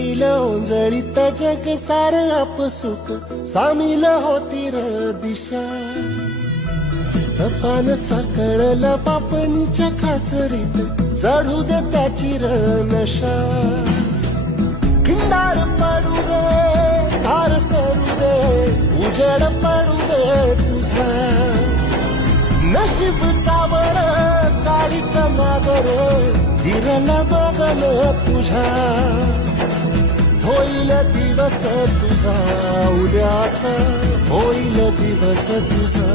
ओंजळीत जग सार आपसुक सामील होती र दिशा. सपान साकळला पापणीच्या खाचरीत चढू दे त्याची र नशा. खिंडार पडू दे धार सरू दे उजेड पडू दे तुझा. नशीब चावळ गाडीत मागर धीरला बघन तुझ्या. होईल दिवस तुझा उद्याचा होईल दिवस तुझा.